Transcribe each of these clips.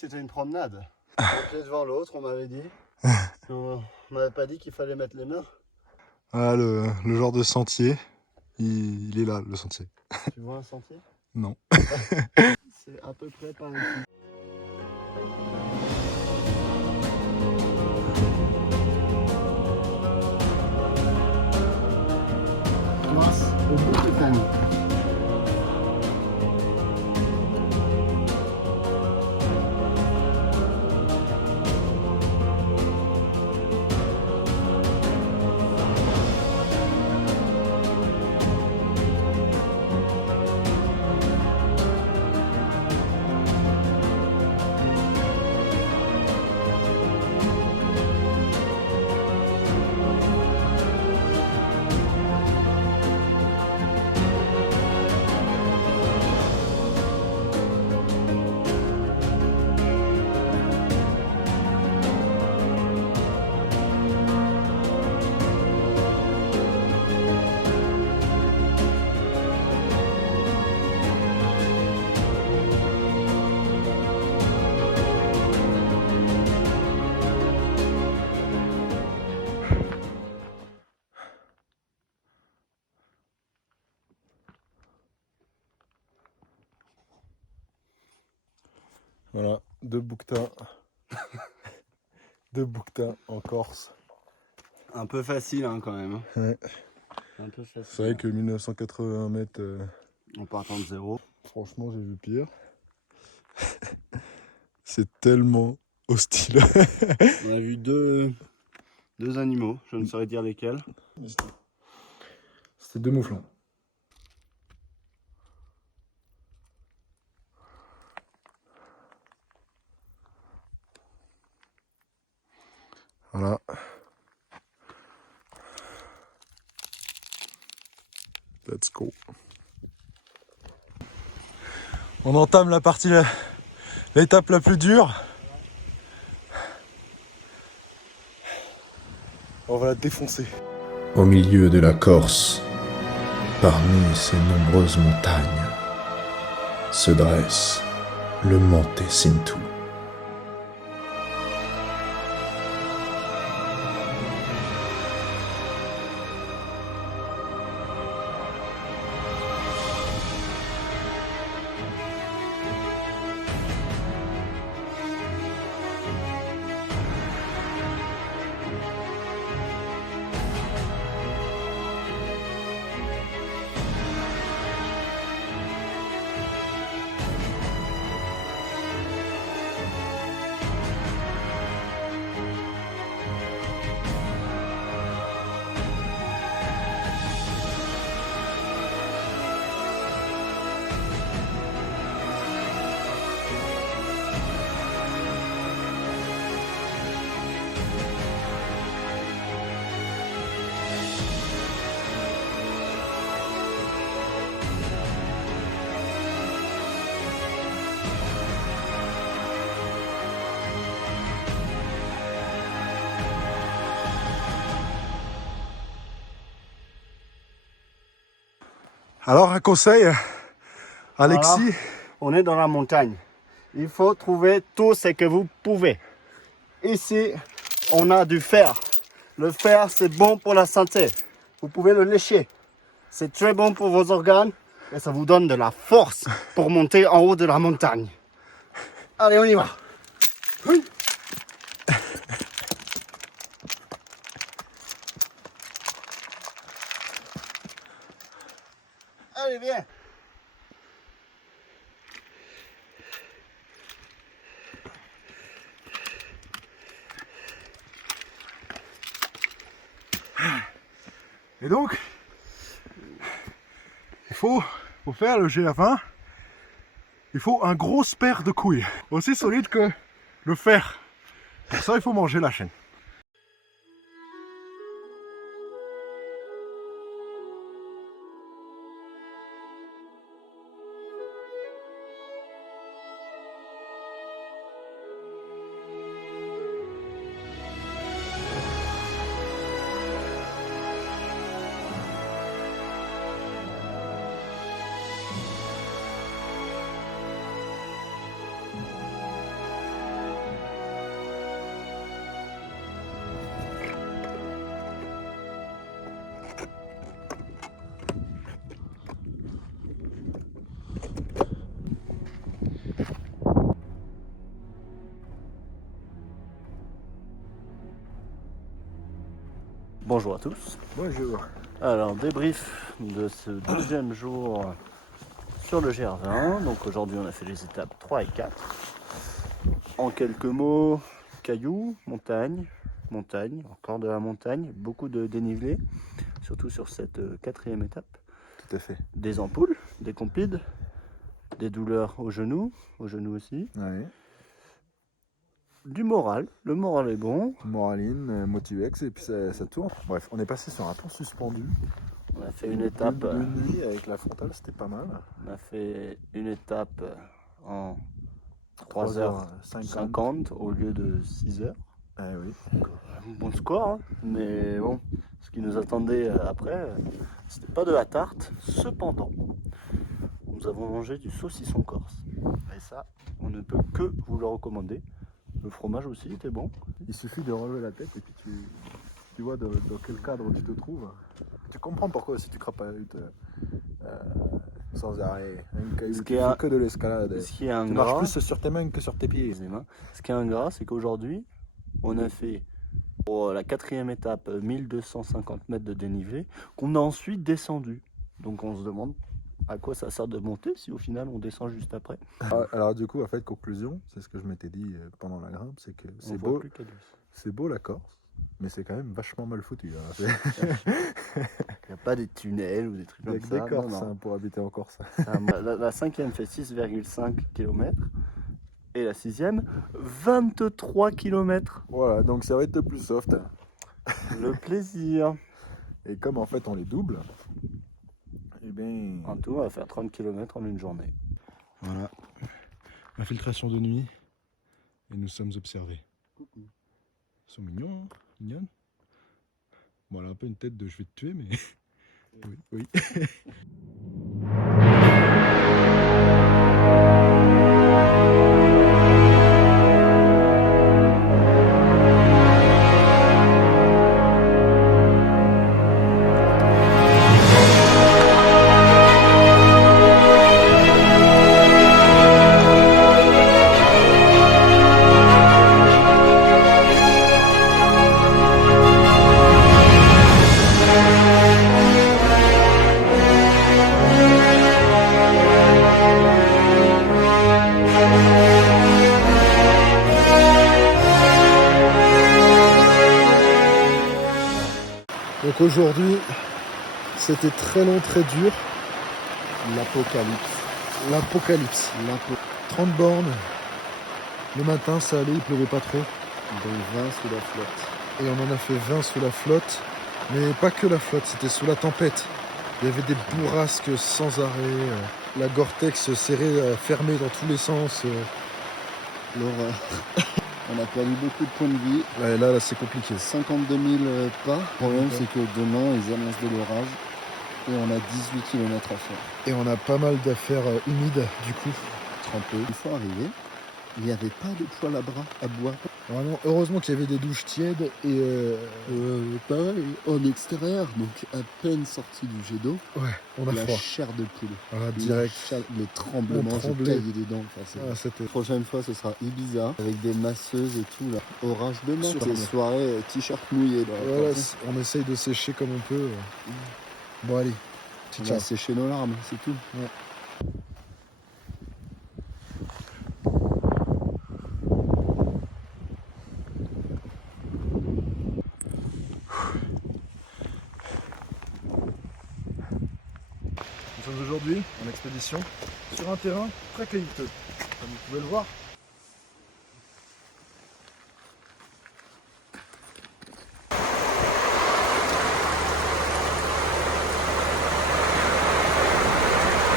c'était une promenade. Un pied devant l'autre, on m'avait dit. On m'avait pas dit qu'il fallait mettre les mains. Ah, le genre de sentier, il est là, le sentier. Tu vois un sentier? Non. C'est à peu près par ici. Grâce au bout de canne. Voilà, de bouquetins. De bouquetins en Corse. Un peu facile hein, quand même. Ouais. Un peu facile. C'est vrai que 1980 mètres, En partant de zéro. franchement, j'ai vu pire. C'est tellement hostile. On a vu deux animaux, je ne saurais dire lesquels. C'était deux mouflons. Voilà. Let's go. On entame la partie, l'étape la plus dure. On va la défoncer. Au milieu de la Corse, parmi ces nombreuses montagnes, se dresse le Monte Cintoux. Alors, un conseil, Alexis. Alors, on est dans la montagne. Il faut trouver tout ce que vous pouvez. Ici, on a du fer. Le fer, c'est bon pour la santé. Vous pouvez le lécher. C'est très bon pour vos organes et ça vous donne de la force pour monter en haut de la montagne. Allez, on y va. Oui. Allez, viens. Et donc, pour faire le GF1, il faut un gros paire de couilles, aussi solide que le fer. Pour ça, il faut manger la chaîne. Bonjour à tous. Bonjour. Alors, débrief de ce deuxième jour sur le GR20. Donc aujourd'hui, on a fait les étapes 3 et 4. En quelques mots, cailloux, montagne, encore de la montagne, beaucoup de dénivelé, surtout sur cette quatrième étape. Tout à fait. Des ampoules, des compides, des douleurs aux genoux aussi. Ouais. Du moral, le moral est bon. Moraline, Motivex, et puis ça tourne. Bref, on est passé sur un pont suspendu. On a fait une étape. De nuit avec la frontale, c'était pas mal. On a fait une étape en 3h50 au lieu de 6h. Eh oui. Bon score, hein. Mais bon, ce qui nous attendait après, c'était pas de la tarte. Cependant, nous avons mangé du saucisson corse. Et ça, on ne peut que vous le recommander. Le fromage aussi était bon. Il suffit de relever la tête et puis tu vois dans quel cadre tu te trouves. Tu comprends pourquoi si tu crapahutes sans arrêt. Un caillou, tu fais que de l'escalade. Ce qui est Tu ingrat, marches plus sur tes mains que sur tes pieds. ce qui est ingrat, c'est qu'aujourd'hui, on a fait pour la quatrième étape 1250 mètres de dénivelé, qu'on a ensuite descendu. Donc on se demande à quoi ça sert de monter si au final on descend juste après. Alors du coup, en fait, conclusion, c'est ce que je m'étais dit pendant la grimpe, c'est que c'est beau la Corse, mais c'est quand même vachement mal foutu. Hein. Il n'y a pas des tunnels ou des trucs comme ça. Des Corses hein, pour habiter en Corse. La cinquième fait 6,5 km et la sixième 23 km. Voilà, donc ça va être plus soft. Le plaisir. Et comme en fait on les double, eh bien... En tout, on va faire 30 km en une journée. Voilà. Infiltration de nuit. Et nous sommes observés. Coucou. Ils sont mignons, hein, mignonnes. Bon, elle a un peu une tête de je vais te tuer, mais... oui, oui. Donc aujourd'hui, c'était très long, très dur. L'apocalypse. 30 bornes. Le matin, ça allait, il pleuvait pas trop. Donc 20 sous la flotte. Et on en a fait 20 sous la flotte. Mais pas que la flotte, c'était sous la tempête. Il y avait des bourrasques sans arrêt. La Gore-Tex serrée, fermée dans tous les sens. L'horreur. On a perdu beaucoup de points de vie. Ouais, là c'est compliqué. 52 000 pas. Le problème, c'est que demain, ils annoncent de l'orage. Et on a 18 km à faire. Et on a pas mal d'affaires humides, du coup. Trempé. Une fois arrivé, il n'y avait pas de poêle à bois. Vraiment, heureusement qu'il y avait des douches tièdes et... pareil, en extérieur, donc à peine sorti du jet d'eau. Ouais, on a la froid. chair de poule. Voilà, direct. Les tremblements, se cailler des dents. Enfin, c'était... La prochaine fois, ce sera Ibiza, avec des masseuses et tout, là. Orage de mer. Des soirées t-shirt mouillé. Voilà, on essaye de sécher comme on peut. Bon, allez. On va sécher nos larmes, c'est tout. Ouais. Nous sommes aujourd'hui en expédition sur un terrain très caillouteux, comme vous pouvez le voir.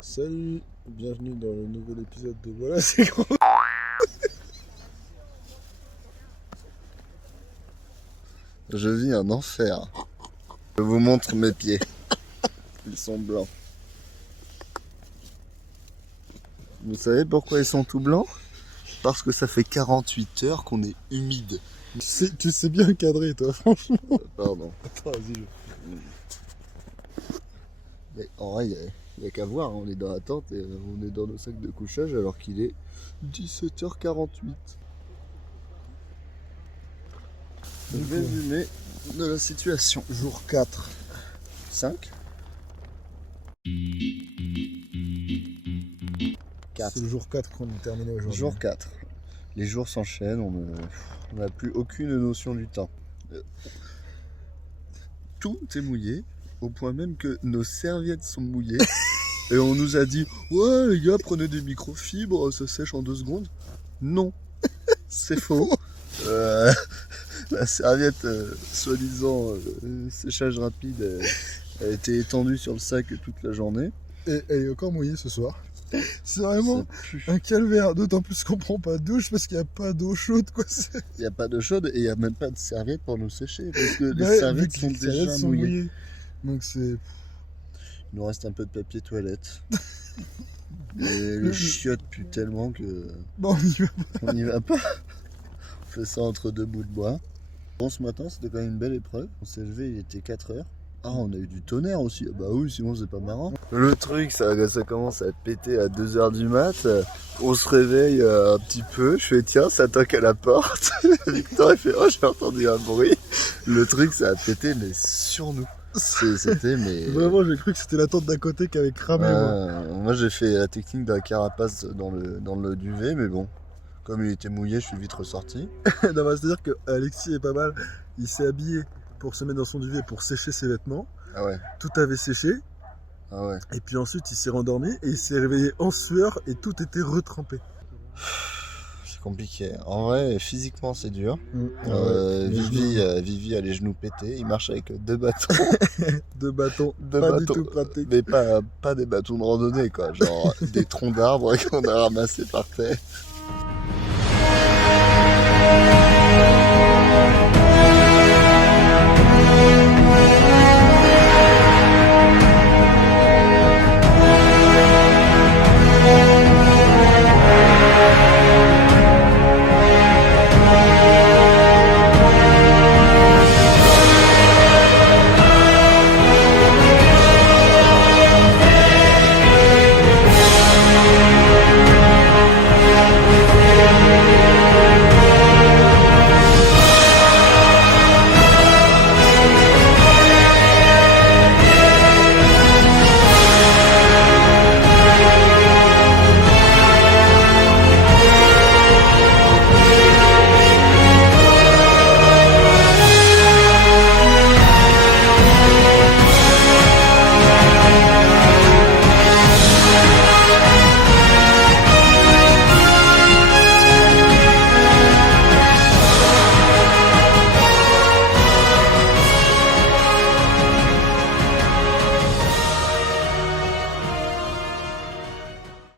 Salut, bienvenue dans le nouvel épisode de Voilà, c'est grand. Je vis un enfer. Je vous montre mes pieds. Ils sont blancs. Vous savez pourquoi ils sont tout blancs? Parce que ça fait 48 heures qu'on est humide. Tu sais bien cadrer, toi, franchement. Pardon. Attends, vas-y. Mais en vrai, il n'y a qu'à voir, on est dans la tente et on est dans nos sacs de couchage alors qu'il est 17h48. le résumé de la situation. Jour 4. 5. 4. C'est le jour 4 qu'on a terminé aujourd'hui. Jour 4. Les jours s'enchaînent, on n'a plus aucune notion du temps. Tout est mouillé, au point même que nos serviettes sont mouillées. Et on nous a dit, ouais les gars, prenez des microfibres, ça sèche en 2 secondes. Non, c'est faux. La serviette, soi-disant séchage rapide, a été étendue sur le sac toute la journée. Et elle est encore mouillée ce soir. C'est vraiment Ça pue. un calvaire, d'autant plus qu'on prend pas de douche parce qu'il n'y a pas d'eau chaude quoi. Il n'y a pas d'eau chaude et il n'y a même pas de serviette pour nous sécher parce que les Ouais, serviettes vu sont que les déjà serviettes sont mouillées. Donc c'est... Il nous reste un peu de papier toilette. Et le chiotte pue tellement que Bon, on y va. on n'y va pas. On fait ça entre 2 bouts de bois. Bon, ce matin, c'était quand même une belle épreuve. On s'est levé, il était 4 heures. Ah, on a eu du tonnerre aussi. Bah oui, sinon c'est pas marrant. Le truc, ça commence à péter à 2 heures du mat. On se réveille un petit peu. Je fais tiens, ça toque à la porte. Victor, il fait oh, j'ai entendu un bruit. Le truc, ça a pété, mais sur nous. C'était, mais. Vraiment, j'ai cru que c'était la tente d'à côté qui avait cramé. Moi, j'ai fait la technique de la carapace dans le duvet, mais bon. Comme il était mouillé, je suis vite ressorti. Non, bah, c'est-à-dire que Alexis est pas mal. Il s'est habillé pour se mettre dans son duvet pour sécher ses vêtements. Ah ouais, Tout avait séché. ah ouais. Et puis ensuite, il s'est rendormi et il s'est réveillé en sueur et tout était retrempé. C'est compliqué. En vrai, physiquement, c'est dur. Ouais, Vivi a les genoux pétés. Il marche avec 2 bâtons. 2 bâtons, Deux pas bâtons, du tout pratique. mais pas des bâtons de randonnée, quoi. Genre des troncs d'arbres qu'on a ramassés par terre.